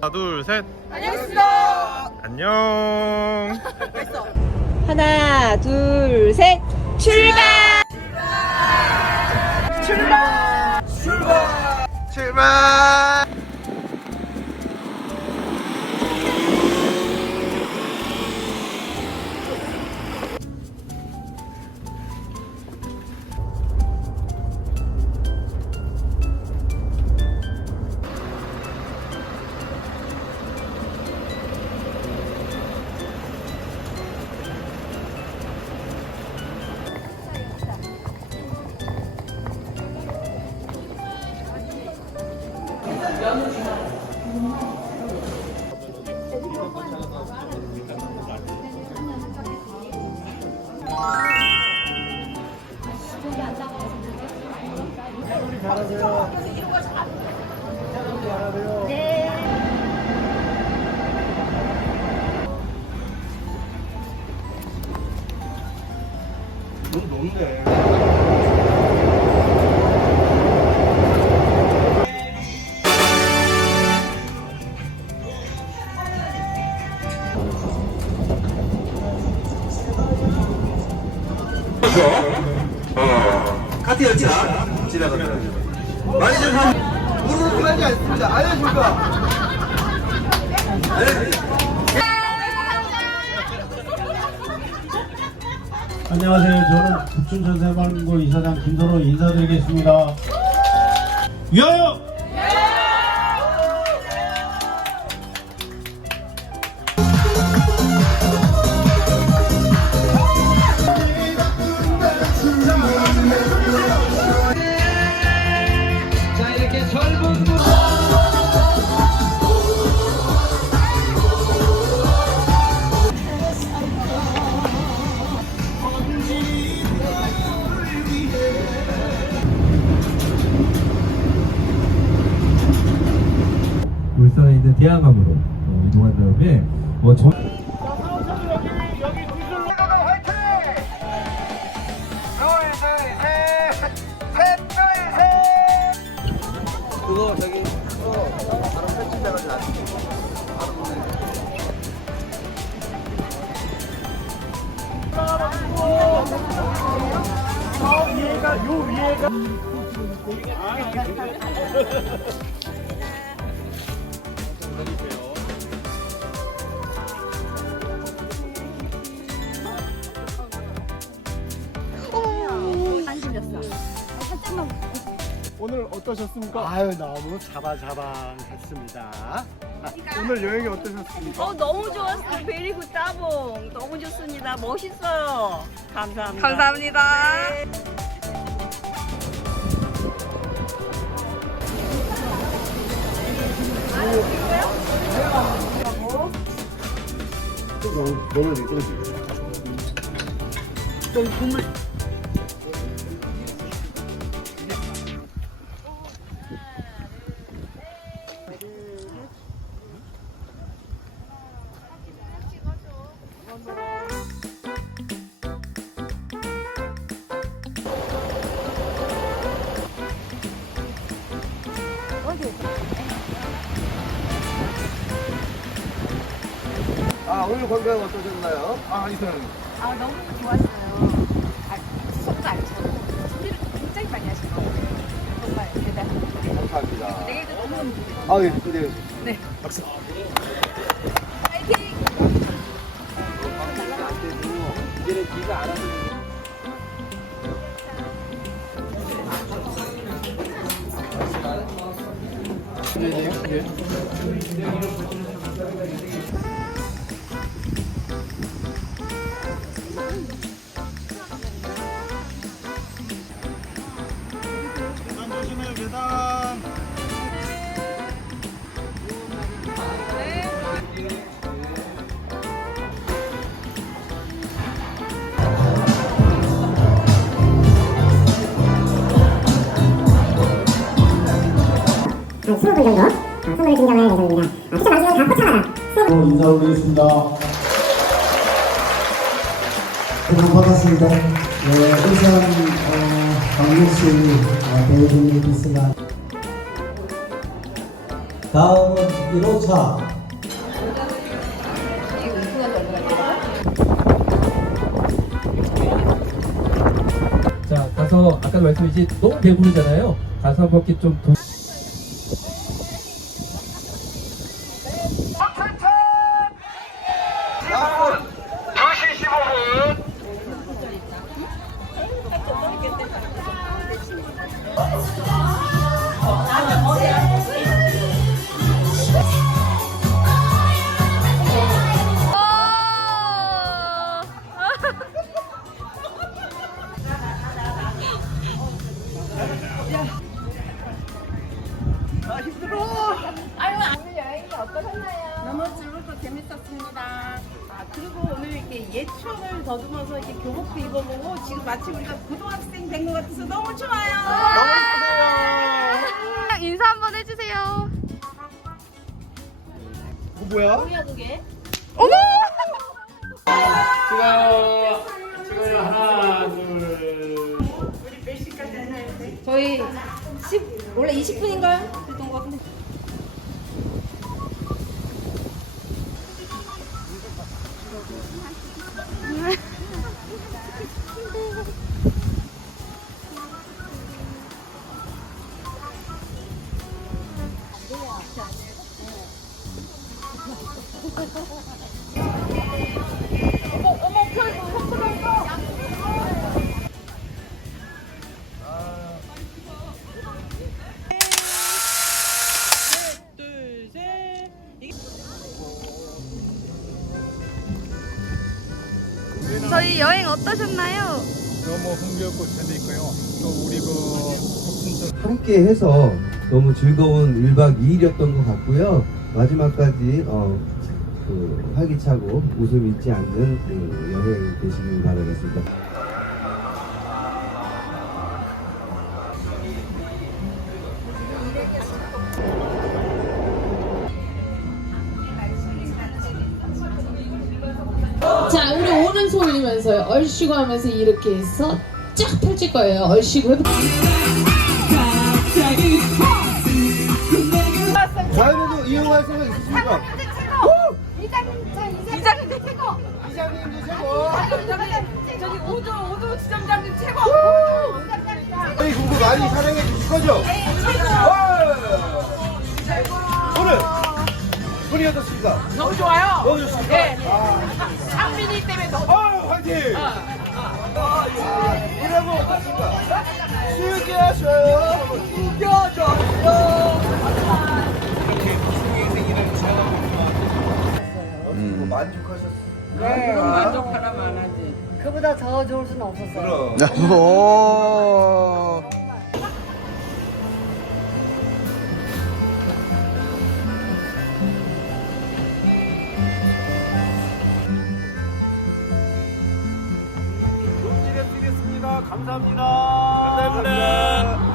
하나 둘셋. 안녕하십니까. 안녕. 하나, 둘, 셋, 출발! 출발 넌 뭔데 카트 사. 무릎 하지 않습니다. 알려줄까? 안녕하세요. 저는 북춘천새마을고 이사장 김선호 인사드리겠습니다. 위하여! 대양암으로 어, 이동한 다음에 어, 저... 안 돼. 바로 보내. 오늘 어떠셨습니까? 아유 너무 자바자방했습니다. 아, 오늘 여행이 어떠셨습니까? 어, 너무 좋았어요. 베리굿 따봉. 너무 좋습니다. 멋있어요. 감사합니다. 감사합니다. 너는 이쪽이 아 오늘 건강 어떠셨나요? 아 이사람 아, 너무 좋았어요. 아, 속도 안 차고 소리를 굉장히 많이 하신 것 같아요. 정말 대단합니다. 감사합니다. 내일도 너무 아 예, 네. 네. 박수. 파이팅! 이제는 20분 정도 어, 선물을 증정할 예정입니다. 아, 추첨 방식은 다 포착하다. 또 인사드리겠습니다. 복 받았습니다. 네, 울산 어, 이글씨 어, 배우분이 있으나 다음은 1호차 자, 가서 아까 말씀드렸지 너무 배부르잖아요. 가서 한 바퀴 좀 도... 이렇게 교복도 입어보고 지금 마치 우리가 고등학생 된 것 같아서 너무 좋아요. 인사 한번 해주세요. 그 뭐야? 뭐야 그게? 저희 10, 원래 20분인가요? 그랬던 것 같은데. 저희 여행 어떠셨나요? 너무 흥겹고 재미있고요. 또 우리 그 함께 해서 너무 즐거운 1박 2일이었던 것 같고요. 마지막까지 어, 그 활기차고 웃음 잊지 않는 그 여행 되시길 바라겠습니다. 자, 우리 오른손 올리면서요. 얼씨구 하면서 이렇게 해서 쫙 펼칠 거예요. 얼씨구 해보 자유로도 이용할 생각 있으십니까? 이장님 최고. 이장님도 최고. 저기 오도 오도 지점장님 최고. 저희 공부 많이 사랑해 주실 거죠? 오늘 분이 어떻습니까? 너무 좋아요. 너무 좋습니까? 네. 아, 상민이 때문에 너무. 아, 화이팅! 아, 우리 한번 어떻습니까? 즐겨줘요. 즐겨줘요. 만족하셨어요? 네. 만족하라만 하지. 그보다 더 좋을 수는 없었어요. 그럼. 오. 드리겠습니다. 감사합니다. 감사합니다.